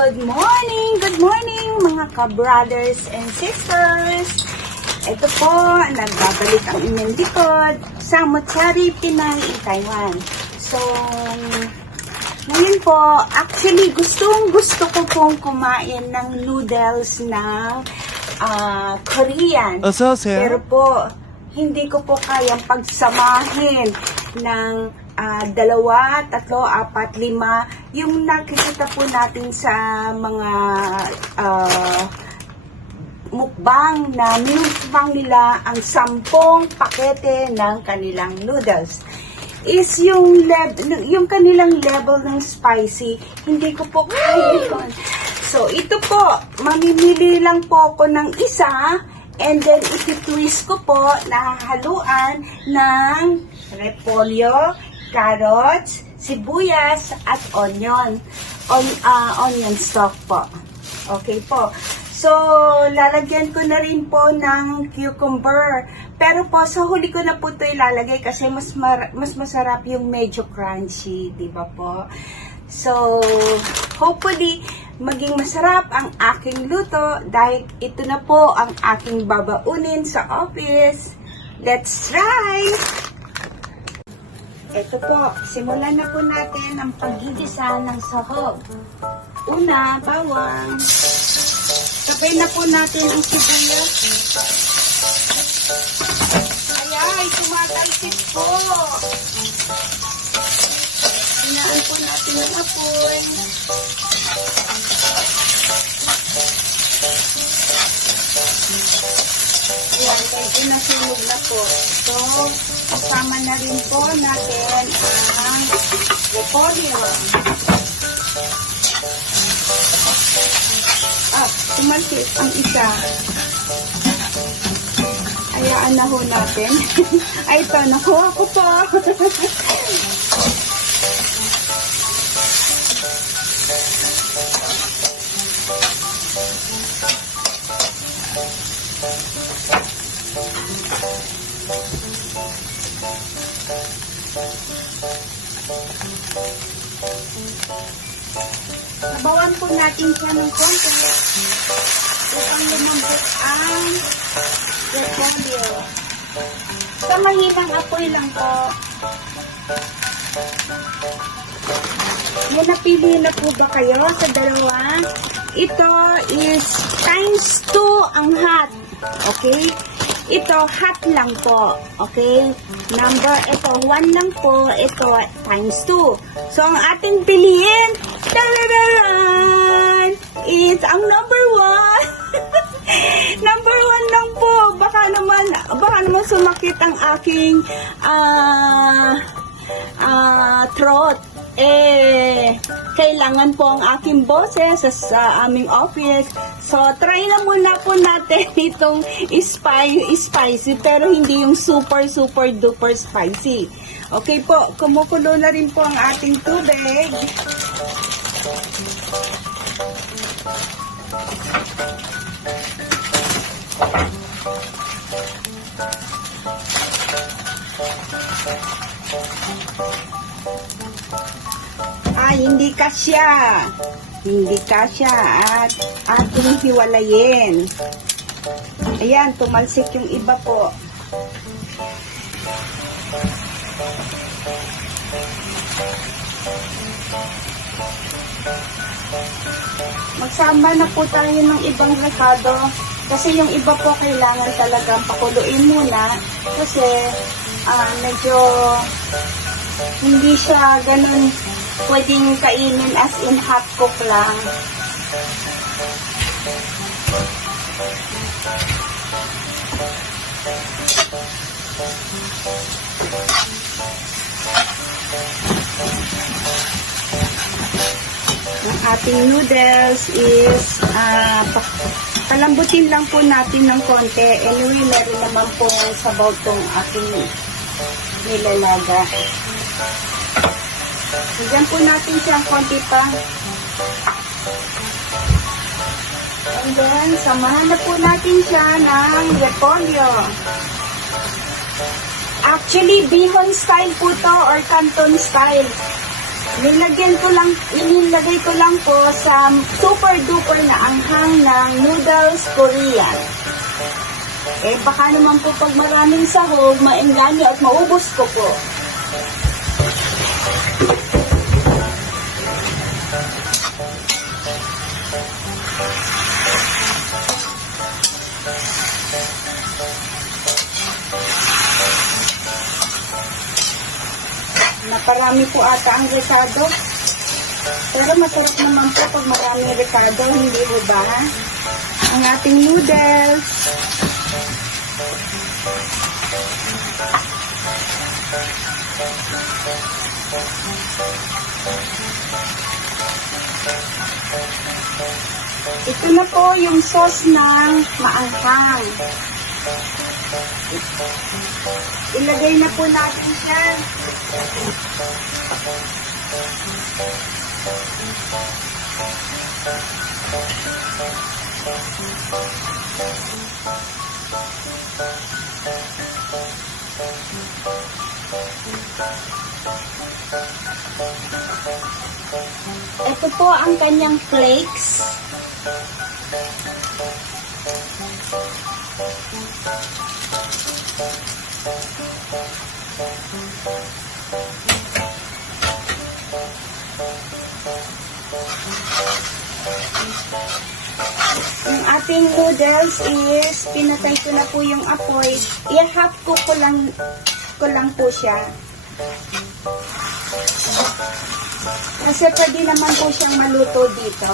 Good morning mga ka-brothers and sisters. Ito po, nagbabalik ang inyong likod sa Mochari, Pinay, Taiwan. So, ngayon po, actually gusto ko pong kumain ng noodles na Korean. Pero po, hindi ko po kayang pagsamahin ng 2, 3, 4, 5, yung nakikita po natin sa mga mukbang na minukbang nila ang 10 pakete ng kanilang noodles. Is yung kanilang level ng spicy, hindi ko po kaya yun. So, ito po, mamimili lang po ako ng isa, and then iti-twist ko po na haluan ng repolyo, carrots, sibuyas, at onion. Onion stock po. Okay po. So, lalagyan ko na rin po ng cucumber. Pero po, sa huli ko na po ito ilalagay kasi mas masarap yung medyo crunchy, di ba po? So, hopefully, maging masarap ang aking luto dahil ito na po ang aking babaunin sa office. Let's try! Ito po, simulan na po natin ang paggigisa ng sahog. Una, bawang. Sabay na po natin ang sibuyas. Ayay, tumatalsik po. Hinaan po natin ang apoy. Ayan, kahit inasunog na po. So, kasama na rin po natin ang repolyo. Tumalsik ang isa. Hayaan na ho natin. Ay, ito, nakuha ko po. Nabawan po natin siya ng konti upang lumambot ang repolyo. Sa mahinang apoy lang po. May napili na po ba kayo sa dalawa? Ito is times 2 ang hot. Okay? Ito, hot lang po. Okay? Ito, 1 lang po. Ito, times 2. So, ang ating piliin, tarararan, is ang number 1. Number 1 lang po. Baka naman sumakit ang aking throat. Kailangan po ang aking boses sa aming office. So, try na muna po natin itong spicy, pero hindi yung super duper spicy. Okay po, kumukulo na rin po ang ating tubig. Hindi kasya. Hindi kasya at ating hiwalayin. Ayan, tumalsik yung iba po. Magsama na po tayo ng ibang rekado kasi yung iba po kailangan talagang pakuluin muna kasi medyo hindi siya ganun pwedeng kainin as in hot cook lang. Ang ating noodles is palambutin lang po natin ng konti. Anyway, meron naman po sabaw tong ating nilalaga. Bigyan po natin siyang konti pa. And then, samahan na po natin siya ng repolyo. Actually, Bihon style po to or Canton style. Inilagay ko lang po sa super duper na anghang ng noodles Korean. Eh, baka naman po pag maraming sahog, maengganyo at maubos ko po. Naparami po ata ang rekado. Pero masarap naman po pag maraming rekado, hindi po ba? Ang ating noodles. Ito na po yung sauce ng maanghang. Ilagay na po natin siya. Ito po ang kanyang flakes. Yung ating noodles is pinatay ko na po yung apoy. I-half cook ko lang po siya. Kasi pwede naman po siyang maluto dito.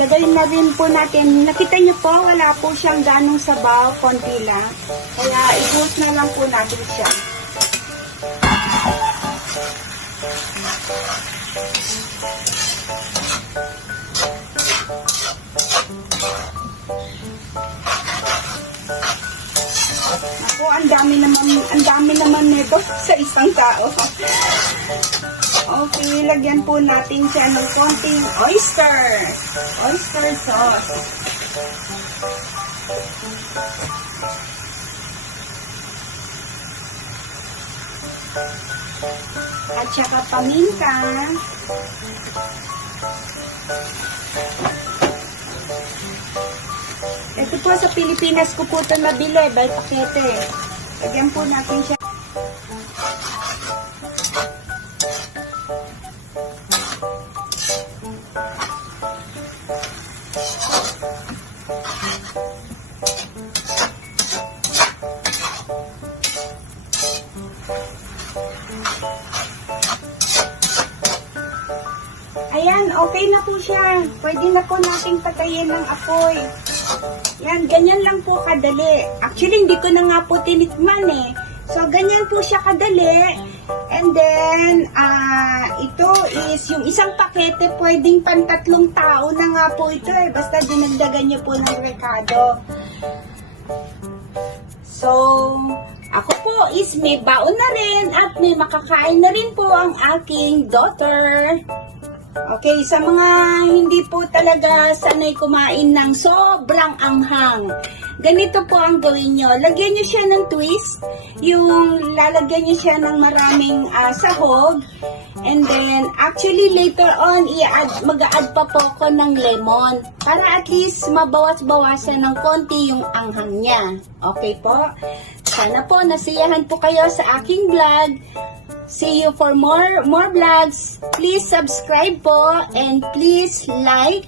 Lagay na rin po natin. Nakita niyo po, wala po siyang ganong sabaw, konti lang. Kaya i-boost na lang po natin siya. Ako, ang dami naman nito sa isang tao. Okay, lagyan po natin siya ng konting oyster sauce. At saka paminta. Ito po sa Pilipinas ko po ito nabili by pakete. Lagyan po natin siya. Ayan, okay na po siya. Pwede na po nating patayin ng apoy. Yan, ganyan lang po kadali. Actually, hindi ko na nga po tinikman eh. So, ganyan po siya kadali. And then, ito is yung isang pakete, pwedeng pantatlong tao na nga po ito eh. Basta dinagdagan niyo po ng rekado. So, ako po is may baon na rin at may makakain na rin po ang aking daughter. Okay, sa mga hindi po talaga sanay kumain ng sobrang anghang, ganito po ang gawin nyo. Lagyan nyo siya ng twist. Yung lalagyan nyo siya ng maraming sahog. And then, actually later on, mag-a-add pa po ko ng lemon. Para at least mabawas-bawasan ng konti yung anghang niya. Okay po? Sana po nasiyahan po kayo sa aking vlog. See you for more vlogs. Please subscribe po and please like,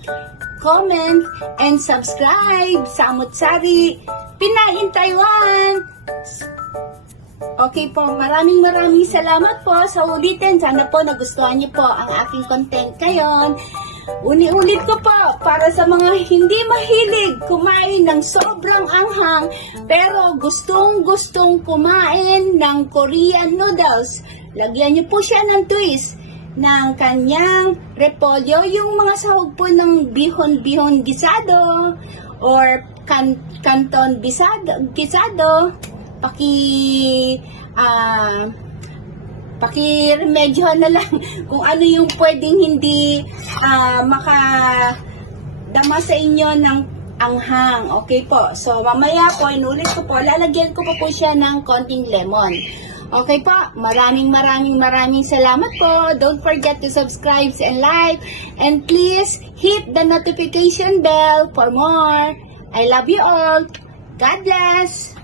comment, and subscribe. Samut Sari, Pinay in Taiwan. Okay po, maraming salamat po sa ulitin. Sana po nagustuhan niyo po ang aking content ngayon. Uni-ulit ko po para sa mga hindi mahilig kumain ng sobrang anghang pero gustong kumain ng Korean noodles. Lagyan niyo po siya ng twist ng kanyang repolyo, yung mga sahog po ng bihon gisado or canton gisado. Paki-remedyo na lang kung ano yung pwedeng hindi makadama sa inyo ng anghang. Okay po. So, mamaya po, inulit ko po, lalagyan ko po siya ng konting lemon. Okay po. Maraming salamat po. Don't forget to subscribe and like. And please, hit the notification bell for more. I love you all. God bless.